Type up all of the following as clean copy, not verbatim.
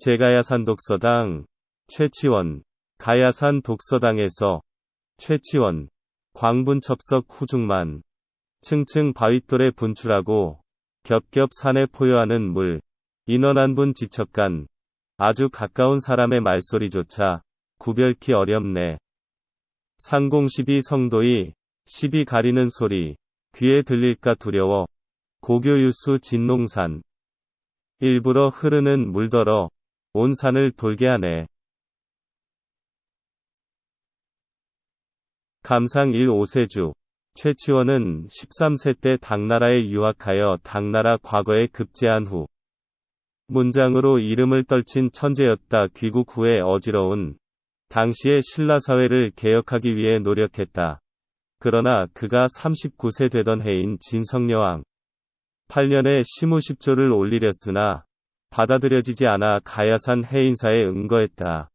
제가야산 독서당, 최치원, 가야산 독서당에서, 최치원, 광분첩석 후중만, 층층 바윗돌에 분출하고, 겹겹 산에 포효하는 물, 인원한분 지척간, 아주 가까운 사람의 말소리조차, 구별키 어렵네. 상공십이 성도이, 십이 가리는 소리, 귀에 들릴까 두려워, 고교유수 진농산. 일부러 흐르는 물더러, 온 산을 돌게 하네. 감상 1-5세주, 최치원은 13세 때 당나라에 유학하여 당나라 과거에 급제한 후, 문장으로 이름을 떨친 천재였다. 귀국 후에 어지러운, 당시의 신라사회를 개혁하기 위해 노력했다. 그러나 그가 39세 되던 해인 진성여왕 8년에 시무십조를 올리렸으나 받아들여지지 않아 가야산 해인사에 응거했다.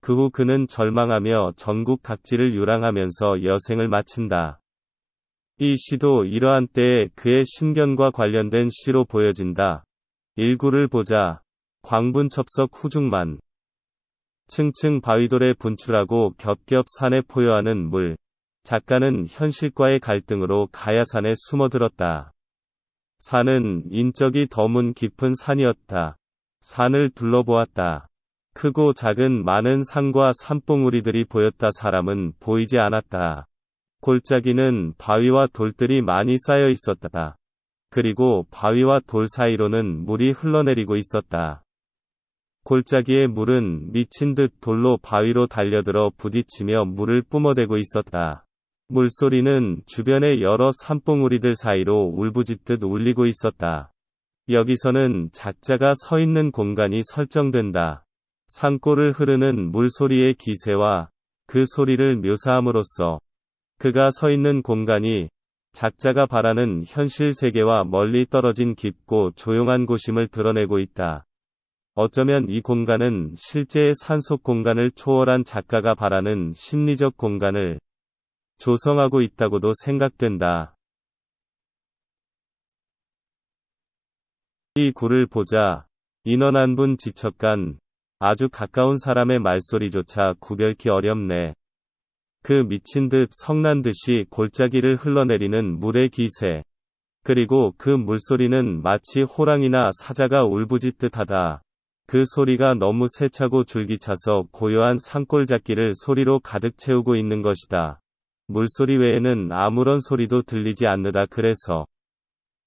그 후 그는 절망하며 전국 각지를 유랑하면서 여생을 마친다. 이 시도 이러한 때에 그의 신견과 관련된 시로 보여진다. 일구를 보자. 광분첩석 후중만. 층층 바위돌에 분출하고 겹겹 산에 포효하는 물. 작가는 현실과의 갈등으로 가야산에 숨어들었다. 산은 인적이 더문 깊은 산이었다. 산을 둘러보았다. 크고 작은 많은 산과 산봉우리들이 보였다. 사람은 보이지 않았다. 골짜기는 바위와 돌들이 많이 쌓여 있었다. 그리고 바위와 돌 사이로는 물이 흘러내리고 있었다. 골짜기의 물은 미친 듯 돌로 바위로 달려들어 부딪히며 물을 뿜어대고 있었다. 물소리는 주변의 여러 산봉우리들 사이로 울부짖듯 울리고 있었다. 여기서는 작자가 서 있는 공간이 설정된다. 산골을 흐르는 물소리의 기세와 그 소리를 묘사함으로써 그가 서 있는 공간이 작자가 바라는 현실 세계와 멀리 떨어진 깊고 조용한 곳임을 드러내고 있다. 어쩌면 이 공간은 실제의 산속 공간을 초월한 작가가 바라는 심리적 공간을 조성하고 있다고도 생각된다. 이 굴을 보자. 인원한분 지척간, 아주 가까운 사람의 말소리조차 구별키 어렵네. 그 미친 듯 성난 듯이 골짜기를 흘러내리는 물의 기세. 그리고 그 물소리는 마치 호랑이나 사자가 울부짖듯 하다. 그 소리가 너무 세차고 줄기차서 고요한 산골잡기를 소리로 가득 채우고 있는 것이다. 물소리 외에는 아무런 소리도 들리지 않는다. 그래서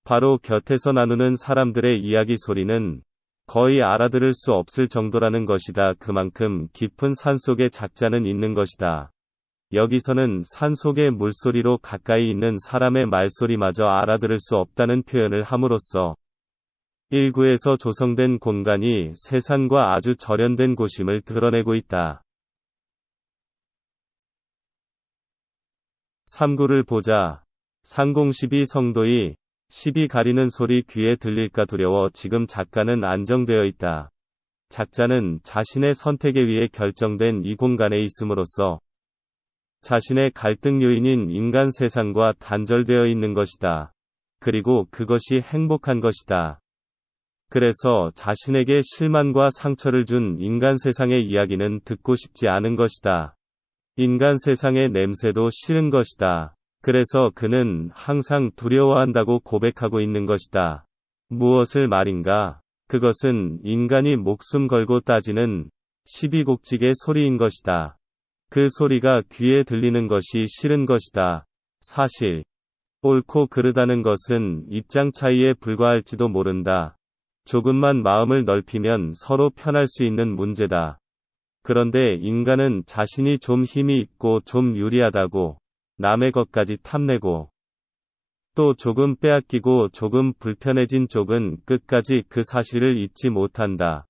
바로 곁에서 나누는 사람들의 이야기 소리는 거의 알아들을 수 없을 정도라는 것이다. 그만큼 깊은 산속에 작자는 있는 것이다. 여기서는 산속의 물소리로 가까이 있는 사람의 말소리마저 알아들을 수 없다는 표현을 함으로써 일구에서 조성된 공간이 세상과 아주 절연된 곳임을 드러내고 있다. 3구를 보자. 상공십이 성도이, 십이 가리는 소리 귀에 들릴까 두려워. 지금 작가는 안정되어 있다. 작자는 자신의 선택에 의해 결정된 이 공간에 있음으로써 자신의 갈등 요인인 인간 세상과 단절되어 있는 것이다. 그리고 그것이 행복한 것이다. 그래서 자신에게 실망과 상처를 준 인간 세상의 이야기는 듣고 싶지 않은 것이다. 인간 세상의 냄새도 싫은 것이다. 그래서 그는 항상 두려워한다고 고백하고 있는 것이다. 무엇을 말인가? 그것은 인간이 목숨 걸고 따지는 시비곡직의 소리인 것이다. 그 소리가 귀에 들리는 것이 싫은 것이다. 사실, 옳고 그르다는 것은 입장 차이에 불과할지도 모른다. 조금만 마음을 넓히면 서로 편할 수 있는 문제다. 그런데 인간은 자신이 좀 힘이 있고 좀 유리하다고 남의 것까지 탐내고 또 조금 빼앗기고 조금 불편해진 쪽은 끝까지 그 사실을 잊지 못한다.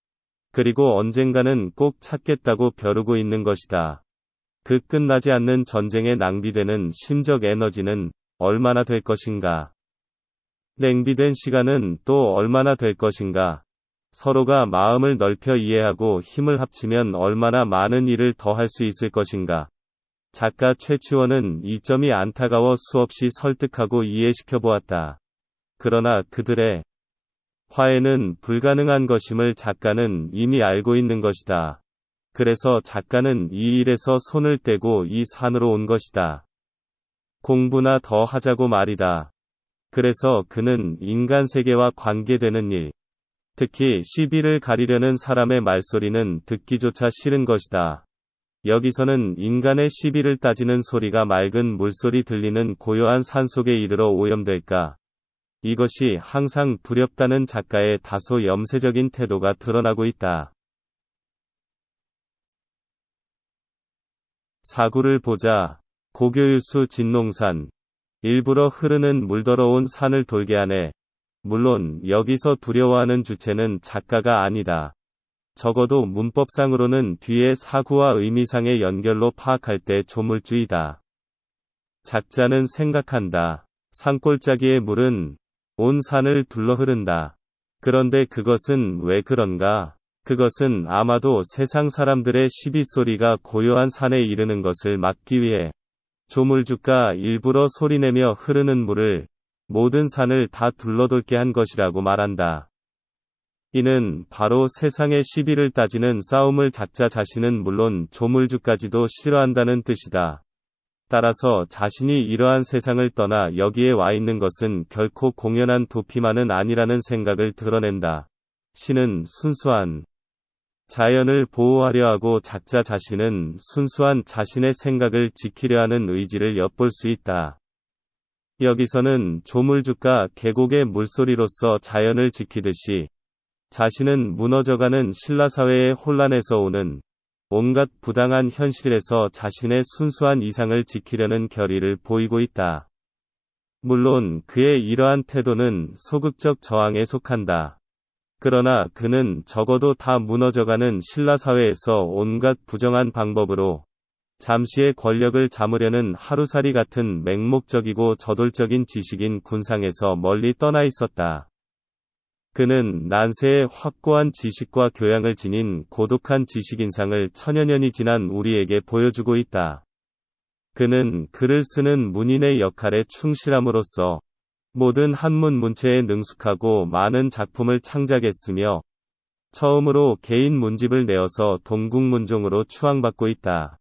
그리고 언젠가는 꼭 찾겠다고 벼르고 있는 것이다. 그 끝나지 않는 전쟁에 낭비되는 심적 에너지는 얼마나 될 것인가? 낭비된 시간은 또 얼마나 될 것인가? 서로가 마음을 넓혀 이해하고 힘을 합치면 얼마나 많은 일을 더 할 수 있을 것인가? 작가 최치원은 이 점이 안타까워 수없이 설득하고 이해시켜 보았다. 그러나 그들의 화해는 불가능한 것임을 작가는 이미 알고 있는 것이다. 그래서 작가는 이 일에서 손을 떼고 이 산으로 온 것이다. 공부나 더 하자고 말이다. 그래서 그는 인간 세계와 관계되는 일, 특히 시비를 가리려는 사람의 말소리는 듣기조차 싫은 것이다. 여기서는 인간의 시비를 따지는 소리가 맑은 물소리 들리는 고요한 산속에 이르러 오염될까? 이것이 항상 두렵다는 작가의 다소 염세적인 태도가 드러나고 있다. 사구를 보자. 고교유수 진농산. 일부러 흐르는 물더러운 산을 돌게 하네. 물론 여기서 두려워하는 주체는 작가가 아니다. 적어도 문법상으로는 뒤에 사구와 의미상의 연결로 파악할 때 조물주의다. 작자는 생각한다. 산골짜기의 물은 온 산을 둘러 흐른다. 그런데 그것은 왜 그런가? 그것은 아마도 세상 사람들의 시비소리가 고요한 산에 이르는 것을 막기 위해 조물주가 일부러 소리내며 흐르는 물을 모든 산을 다 둘러돌게 한 것이라고 말한다. 이는 바로 세상의 시비를 따지는 싸움을 작자 자신은 물론 조물주까지도 싫어한다는 뜻이다. 따라서 자신이 이러한 세상을 떠나 여기에 와 있는 것은 결코 공연한 도피만은 아니라는 생각을 드러낸다. 시는 순수한 자연을 보호하려 하고 작자 자신은 순수한 자신의 생각을 지키려 하는 의지를 엿볼 수 있다. 여기서는 조물주가 계곡의 물소리로서 자연을 지키듯이 자신은 무너져가는 신라사회의 혼란에서 오는 온갖 부당한 현실에서 자신의 순수한 이상을 지키려는 결의를 보이고 있다. 물론 그의 이러한 태도는 소극적 저항에 속한다. 그러나 그는 적어도 다 무너져가는 신라사회에서 온갖 부정한 방법으로 잠시의 권력을 잠으려는 하루살이 같은 맹목적이고 저돌적인 지식인 군상에서 멀리 떠나 있었다. 그는 난세의 확고한 지식과 교양을 지닌 고독한 지식인상을 천여 년이 지난 우리에게 보여주고 있다. 그는 글을 쓰는 문인의 역할에 충실함으로써 모든 한문 문체에 능숙하고 많은 작품을 창작했으며 처음으로 개인 문집을 내어서 동국문종으로 추앙받고 있다.